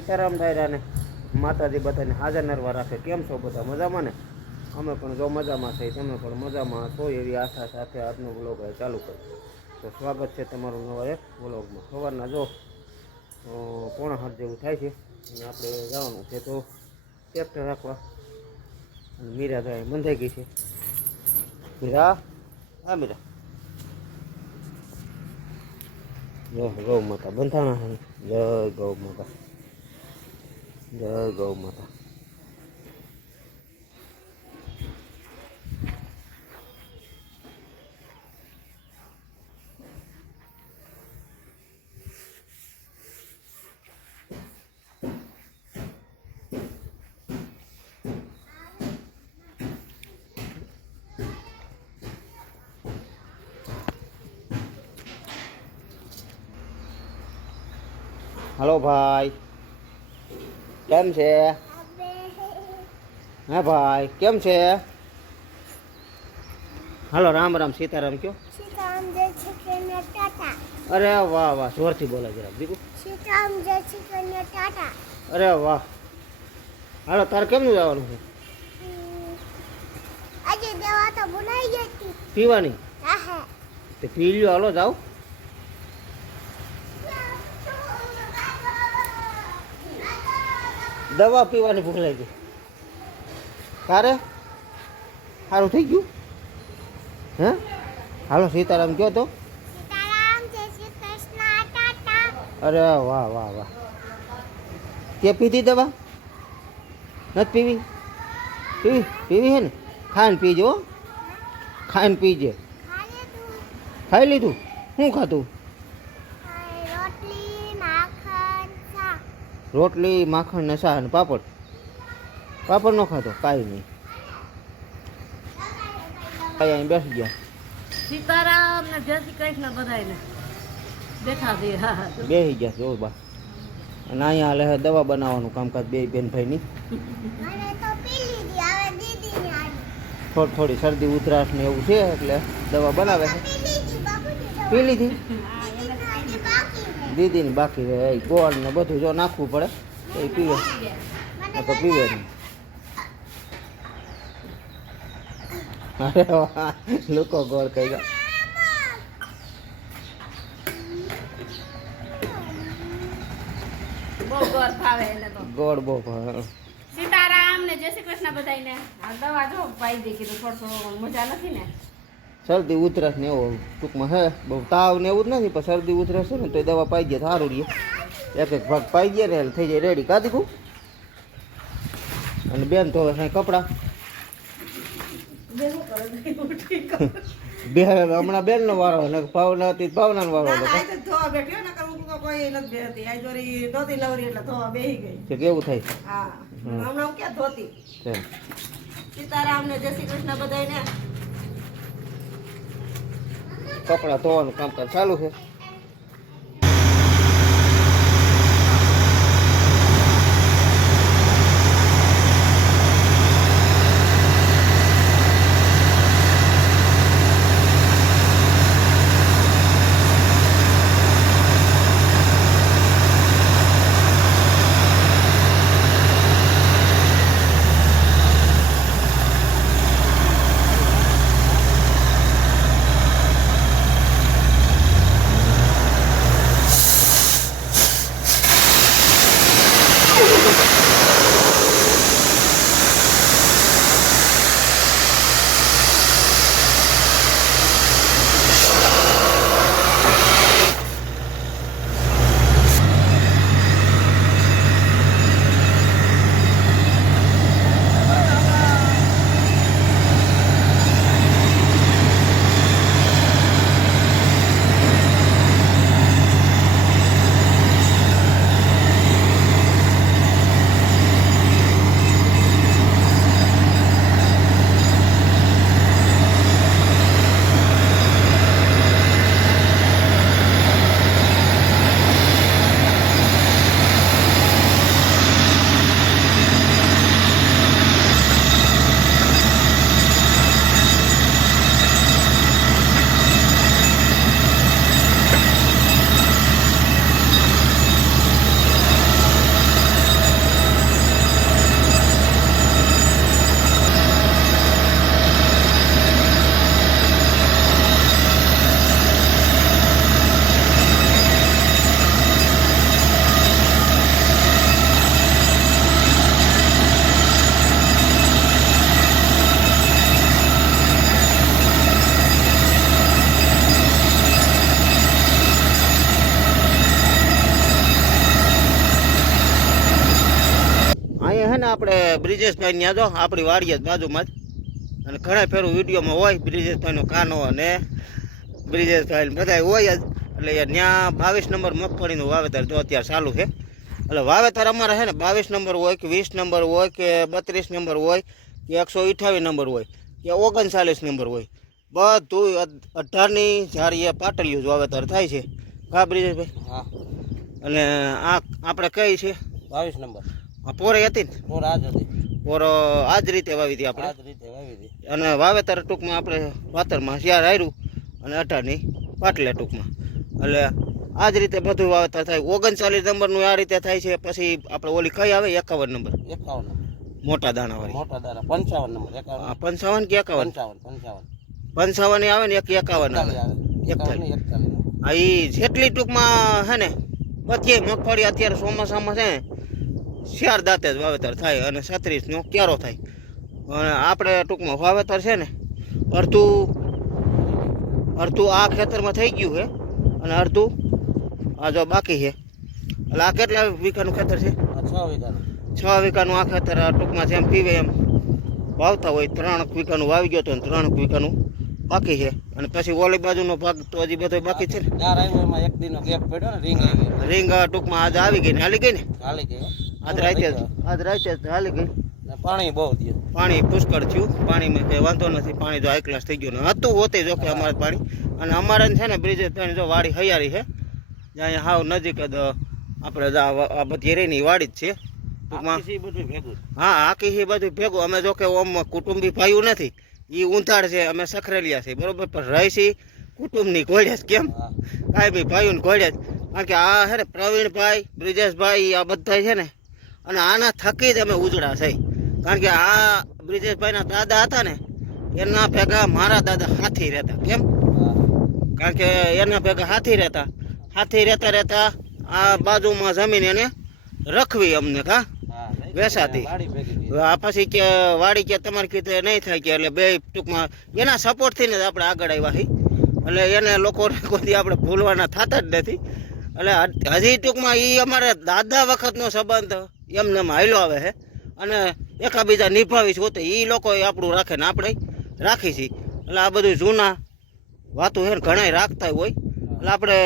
સીતારામ દાયરાને માતાજી બધાને હાજર નરવા રાખે. કેમ છો બધા? મજામાં ને? અમે પણ જો મજામાં થઈ તમે પણ મજામાં છો એવી આશા સાથે આજનો બ્લોગ ચાલુ કર્યો તો સ્વાગત છે તમારું નવા એક બ્લોગમાં સવારના જો પોણા હાથ જેવું થાય છે, અને આપણે જવાનું છે તો ટ્રેક્ટર રાખવા. અને મીરા તો બંધાઈ ગઈ છે. મીરા? હા, મીરા. જય ગૌ માતા. બંધાણા જય ગૌ માતા. જય ગૌ માતા હલો ભાઈ કેમ છે? હા ભાઈ કેમ છે? હાલો રામ રામ સીતારામ કયો. અરે વાહ વાહ જોરથી બોલે જરા બીજું સીતારામ જય શ્રી કૃષ્ણ ટાટા. અરે વાહ. હાલો તારે કેમનું જવાનું છે? આજે દેવા તો ભૂલાઈ ગઈ પીવાની? હા હા. તે પી લ્યો હાલો જાઓ. દવા પીવાની ભૂખ લાગી. તારે? સારું થઈ ગયું? હે? હાલો સીતારામ કયો તો? અરે વાહ વાહ વાહ. તે પીધી દવા? નથી પીવી? પીવી? પીવી હે ને? ખાઈને પીજો હો. ખાઈને પીજે. ખાઈ લીધું. શું ખાધું? રોટલી માખણ ને શાહ ને પાપડ. પાપડ નો ખાધો કાંઈ નહીં. કાંઈ અહીં બેસી ગયા. સીતારામ ને જય શ્રી કૃષ્ણ બધાને બેઠા છે. હા હા બેસી ગયા જો બા. અને અહીંયા લે દવા બનાવવાનું કામકાજ બે બેન ભાઈની. મને તો પી લીધી હવે દીદીની આવી થોડી થોડી શરદી ઉધરાશ ને એવું છે એટલે દવા બનાવે છે. પી લીધી બાપુજી દવા. પી લીધી દીદીની હજી છે બાકી રહે. એ ગોળ ને બધું જો નાખવું પડે તો એ પીવે. તો પીવે નહીં અરે વાહ લોકો ગોળ કહી ગયા ગોળ બહુ ભાવે. સીતારામ ને જય શ્રી કૃષ્ણ બધાયને. દવા જો પાઈ દે કીધું થોડું મજા નથી ને? શરદી ઉધરસ ને એવો ટૂંકમાં હે બહુ તાવ ને એવું જ નથી પણ શરદી ઉધરસ છે ને તો દવા પાઈ ગયા સારું રહે. એક એક ભાગ પાઈ ગયા ને એટલે થઈ જાય રેડી કાઢી દઉં. અને બેન તો હવે કપડાં. બે હમણાં બેન નો વારો ને ભાવના હતી ભાવના નો વારો હતો. ને કેવું થાય? હા. હમણાં ક્યાં ધોતી? સીતારામ ને જય શ્રી કૃષ્ણ બધાયને. કપડાં ધોવાનું કામકાજ ચાલુ છે. બ્રિજેશભાઈ ત્યાં જો આપણી વાડીએ જ બાજુમાં જ. અને ઘણા ફેરું વિડીયોમાં હોય બ્રિજેશભાઈનો કાનો અને બ્રિજેશભાઈ બધા હોય જ. એટલે ત્યાં બાવીસ નંબર મગફળીનું વાવેતર જો અત્યારે ચાલુ છે. એટલે વાવેતર અમારે છે ને બાવીસ નંબર હોય કે વીસ નંબર હોય કે બત્રીસ નંબર હોય કે એકસો અઠ્યાવીસ નંબર હોય કે ઓગણચાલીસ નંબર હોય. બધું અઢારની જારીએ પાટલીયું જ વાવેતર થાય છે. હા બ્રિજેશભાઈ? હા. અને આ આપણે કઈ છે? બાવીસ નંબર. પોરે હતી ને? પોર આજ હતી. પોર આજ રીતે વાવી હતી આપણે? આજ રીતે વાવી હતી. અને વાવેતર ટૂંકમાં આપણે વાતરમાં શિયાર આવ્યું અને અઢારની પાટલે ટૂંકમાં. એટલે આ જ રીતે બધું વાવેતર થાય. ઓગણચાલીસ નંબરનું આ રીતે થાય છે. પછી આપણે ઓલી કઈ આવે? એકાવન નંબર. એકાવન મોટા મોટા દાણાવાળી મોટા દાણા. પંચાવન નંબર. એકાવન. પંચાવન કે એકાવન? પંચાવન પંચાવન. પંચાવન આવે ને એક એકાવન આવે. એકતાલીસ. હા એ જેટલી ટૂંકમાં હે ને પછી મગફળી અત્યારે ચોમાસામાં છે ને ચાર દાંતે જ વાવેતર થાય અને છત્રીસનો ક્યારો થાય. અને આપણે ટૂંકમાં વાવેતર છે ને અડધું અડધું આ ખેતરમાં થઈ ગયું છે અને અડધું આ જો બાકી છે. એટલે આ કેટલા વીઘાનું ખેતર છે? છ વીઘાનું. છ વીઘાનું આ ખેતર આ ટૂંકમાં જેમ પીવે એમ વાવતા હોય ત્રણ વીઘાનું વાવી ગયો તો ત્રણ વીઘાનું બાકી છે. અને પછી ઓલી બાજુનો ભાગ તો હજી બધો બાકી છે ને. દાર આવ્યો એમાં એક દિનનો ગેપ પડ્યો ને રીંગ રીંગ ટૂંકમાં આજે આવી ગઈ ને હાલી ગઈ ને? હાલી ગઈ. આજ રાતે આજ રાતે હાલી ગઈ. પાણી બહુ થયું. પાણી પુષ્કળ થયું. પાણીમાં કંઈ વાંધો નથી. પાણી જો હાઈ ક્લાસ થઈ ગયું ને હતું હોતે જો કે અમારે પાણી. અને અમારે છે ને બ્રિજેશ પાણી જો વાડી હૈયારી છે. જ્યાં હાવ નજીક જ આપણે આ બધી રેની વાડી જ છે. ટૂંકમાં સી બધું ભેગું? હા આખી છે બધું ભેગું. અમે જો કે ઓમ કુટુંબી ભાઈઓ નથી. એ ઊંધાડ છે અમે સખરેલિયા છે બરોબર? પણ રહીશી કુટુંબની ઘોડે જ કેમ? કાંઈ બી ભાઈઓને ઘોડે જ. કારણ કે આ છે ને પ્રવીણભાઈ બ્રિજેશભાઈ આ બધા છે ને અને આના થકી જ અમે ઉજળા થઈ. કારણ કે આ બ્રિજેશભાઈના દાદા હતા ને, એના ભેગા મારા દાદા હાથી રહેતા. કેમ? કારણ કે એના ભેગા હાથી રહેતા. હાથી રહેતા રહેતા આ બાજુમાં જમીન એને રખવી અમને કા હા? વેસાતી. આ પછી કે વાડી કે તમારે કીધે નહીં થાય કે એટલે બે ટૂંકમાં એના સપોર્ટથી જ આપણે આગળ આવ્યા છીએ એટલે એને લોકોને કોઈ આપણે ભૂલવાના થતા જ નથી. એટલે હજી ટૂંકમાં એ અમારે દાદા વખતનો સંબંધ એમને એમ હાલ્યો આવે છે. અને એકાબીજા નિભાવી છે હોતે એ લોકો આપણું રાખે ને આપણે રાખી છીએ એટલે આ બધું જૂના વાતો છે ને ઘણાય રાખતા હોય. એટલે આપણે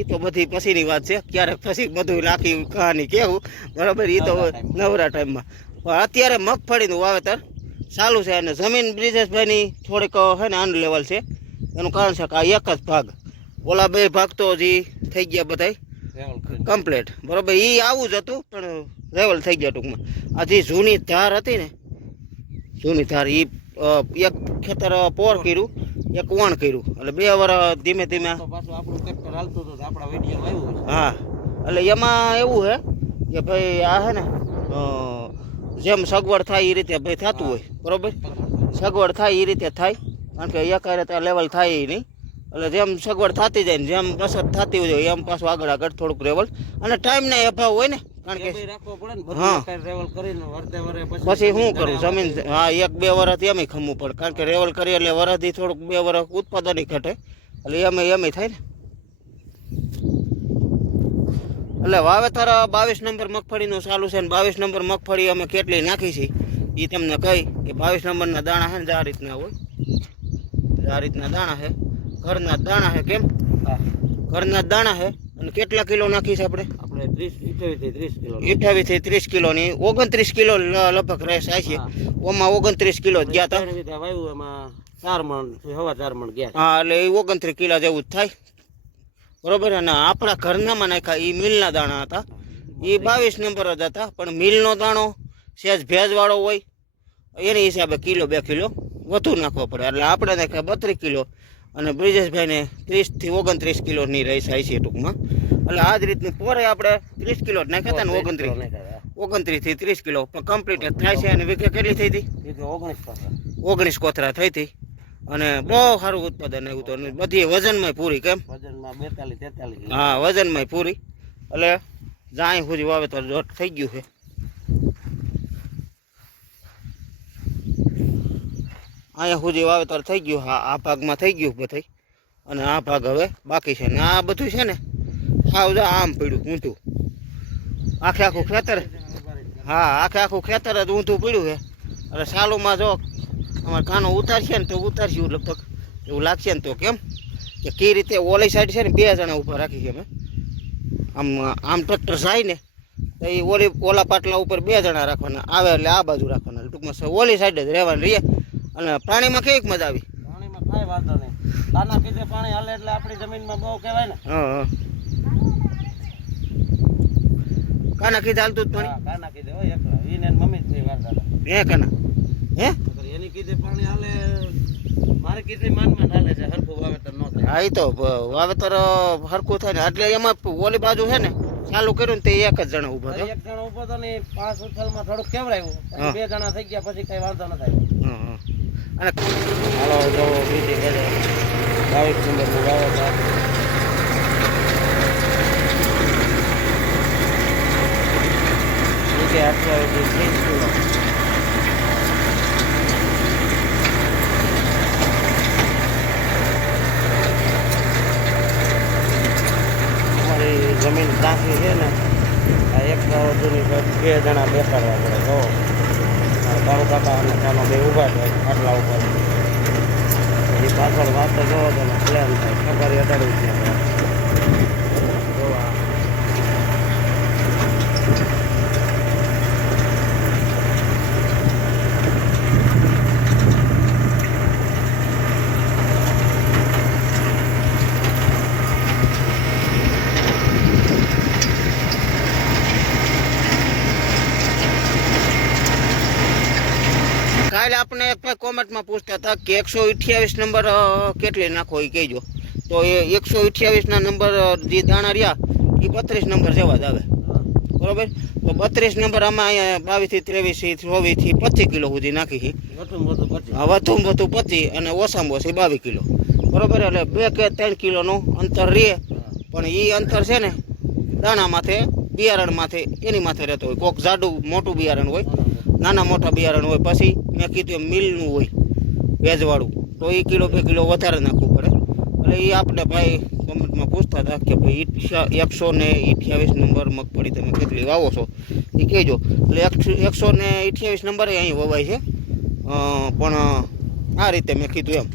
એ તો બધી પછીની વાત છે. ક્યારેક પછી બધું રાખી કહાની કેવું? બરાબર એ તો નવરા ટાઈમમાં. પણ અત્યારે મગફળીનું વાવેતર ચાલુ છે અને જમીન બ્રિજેશભાઈની થોડીક છે ને અન લેવલ છે. એનું કારણ છે કે આ એક જ ભાગ. ઓલા બે ભાગ તો હજી થઈ ગયા બધાય. કમ્પ્લીટ બરોબર એ આવું જ હતું પણ લેવલ થઈ ગયા ટૂંકમાં. આ જે જૂની ધાર હતી ને જૂની ધાર એ એક ખેતર પોર કર્યું એક વણ કર્યું. એટલે બે વાર ધીમે ધીમે પાછું આપણું હાલતું હતું તો આપણા વીડિયો આવ્યું હોય. હા. એટલે એમાં એવું છે કે ભાઈ આ છે ને જેમ સગવડ થાય એ રીતે ભાઈ થતું હોય બરોબર? સગવડ થાય એ રીતે થાય કારણ કે એક લેવલ થાય નહીં. એટલે જેમ સગવડ થતી જાય ને જેમ અસર થતી હોય એમ પાછું આગળ આગળ થોડુંક રેવલ અને ટાઈમનો અભાવ હોય ને કારણ કે ને હા. રેવલ કરીને પછી શું કરું? જમીન હા એક બે વરસ એમ ખમવું પડે કારણ કે રેવલ કરીએ એટલે વરસથી થોડુંક બે વર્ષ ઉત્પાદન ઘટે. એટલે એમ એમ થાય ને. એટલે વાવેતર બાવીસ નંબર મગફળીનું ચાલુ છે ને બાવીસ નંબર મગફળી અમે કેટલી નાખી છે એ તમને કહી કે બાવીસ નંબરના દાણા છે ને આ રીતના હોય. આ રીતના દાણા છે. ઘરના દાણા છે કેમ? હા. ઘરના દાણા છે. અને કેટલા કિલો નાખી છે આપણે? આપણે ત્રીસ અઠ્યાવીસથી ત્રીસ કિલો અઠ્યાવીસથી ત્રીસ કિલોની. ઓગણત્રીસ કિલો લગભગ રહેશે આ છે. ઓમાં ઓગણત્રીસ કિલો ગયા હતા વાયુ એમાં ચાર મણ હવા ચાર મણ ગયા હા એટલે એ ઓગણત્રીસ કિલો જેવું જ થાય. બરોબર? અને આપણા ઘરનામાં નાખ્યા એ મિલના દાણા હતા. એ બાવીસ નંબર જ હતા. પણ મિલનો દાણો સહેજ ભેજવાળો હોય એની હિસાબે કિલો બે કિલો વધુ નાખવો પડે. એટલે આપણે નાખ્યા બત્રીસ કિલો. અને બ્રિજેશભાઈને ત્રીસથી ઓગણત્રીસ કિલોની રેસ આવી છે ટૂંકમાં. એટલે આ જ રીતની પોરે આપણે ત્રીસ કિલો જ નાખ્યા હતા ને ઓગણત્રીસ ઓગણત્રીસ. થી ત્રીસ કિલો પણ કમ્પ્લીટ થાય છે. અને વિઘે કેટલી થઈ હતી? ઓગણીસ કોથરા. થઈ હતી. અને બહુ સારું ઉત્પાદન આવ્યું હતું. બધી વજનમાં પૂરી કેમ? હા વજનમાં પૂરી. એટલે જાય સુધી વાવેતર જોટ થઈ ગયું છે. અહીંયા સુધી વાવેતર થઈ ગયું, હા, આ ભાગમાં થઈ ગયું બધું અને આ ભાગ હવે બાકી છે. ને આ બધું છે ને સાવ આમ પડ્યું, ઊંધું. આખે આખું ખેતર, હા, આખે આખું ખેતર જ ઊંધું પડ્યું છે. એટલે સાલુમાં જો અમારે કાનો ઉતારશે ને તો ઉતારશું લગભગ. એવું લાગશે ને તો કેમ? કે કઈ રીતે ઓલી સાઈડ છે ને, બે જણા ઉપર રાખી છે અમે. આમ આમ ટ્રેક્ટર જાય ને એ ઓલી, ઓલા પાટલા ઉપર બે જણા રાખવાના, આવે એટલે આ બાજુ રાખવાના. ટૂંકમાં ઓલી સાઈડ જ રહેવાની રહીએ અને પાણીમાં કેવી મજા આવી? પાણીમાં કાંઈ વાંધો નહીં. કાના કીધે પાણી હાલે એટલે આપણી જમીનમાં બહુ કહેવાય ને. હા કાના કીધે હાલતું જ પાણી? કાના કીધે હોય એકલા. ઈને મમ્મી થઈ વારતા હે કાના? હે? એની કીધે પાણી હાલે મારે કીધે માનમાં માન હાલે છે હરખું વાવેતર ન થાય. હા એ તો વાવેતર હરખું થાય ને. એટલે એમાં ઓલી બાજુ છે ને ચાલુ કર્યું ને તે એક જ જણા ઊભા એક જણા ઊભો તો ને પાંચ ઉથલમાં થોડુંક કેવડાવ્યું બે જણા થઈ ગયા પછી કઈ વાંધો ન થાય. અને હાલો, જો બીજી ઘરે બાવીસ નંબર વાવેતર બીજે અઠ્યાવીસ ત્રીસ કિલો અમારી જમીન ત્રાસી છે ને, આ એક જૂની બે જણા બેસાડવા પડે, જો. તારું કાકા અને ચાલો બે ઊભા છે, આટલા ઉપર. એ પાછળ વાત તો જોવો તો પ્લેન થાય. ખબર અડાડવી છે જોવા કાલે આપણે એક ભાઈ કોમેન્ટમાં પૂછતા હતા કે એકસો અઠ્યાવીસ નંબર કેટલી નાખો એ કહેજો. તો એ એકસો અઠ્યાવીસના નંબર જે દાણા રહ્યા એ બત્રીસ નંબર જેવા જ આવે બરોબર? તો બત્રીસ નંબર આમાં અહીંયા બાવીસથી ત્રેવીસથી ચોવીસથી પચીસ કિલો સુધી નાખી છે. વધુમાં વધુ પચીસ. અને ઓછામાં ઓછી બાવીસ કિલો. બરોબર? એટલે બે કે ત્રણ કિલોનું અંતર રહે. પણ એ અંતર છે ને દાણા માથે બિયારણ માથે એની માથે રહેતો હોય. કોક જાડું મોટું બિયારણ હોય નાના મોટા બિયારણ હોય, પછી મેં કીધું એમ મિલનું હોય ભેજવાળું તો એ કિલો બે કિલો વધારે નાખવું પડે. એટલે એ આપણે ભાઈ કોમેન્ટમાં પૂછતા હતા કે ભાઈ એકસો ને અઠ્યાવીસ નંબર મગફળી તમે કેટલી વાવો છો? એ કહેજો. એટલે એકસો ને અઠ્યાવીસ નંબરે અહીં વવાય છે. પણ આ રીતે મેં કીધું એમ.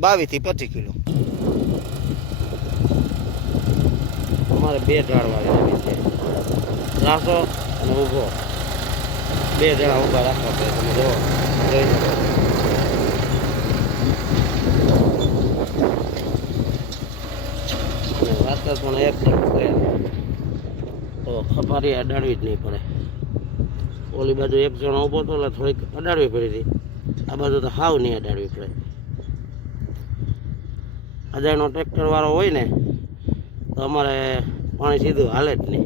બાવીસથી પચીસ કિલો. અમારે બે ઝાડવા રાસો અને ઊભો બે જણા ઊભા રાખવા પડે, તમે જો જોઈ શકો. પણ એક. તો ખપારી અડાડવી જ નહીં પડે. ઓલી બાજુ એક જણો ઊભો હતો, એટલે થોડીક અડાડવી પડી હતી. આ બાજુ તો હાવ નહીં અડાડવી પડે. અજાયનો ટ્રેક્ટરવાળો હોય ને, તો અમારે પાણી સીધું હાલે જ નહીં.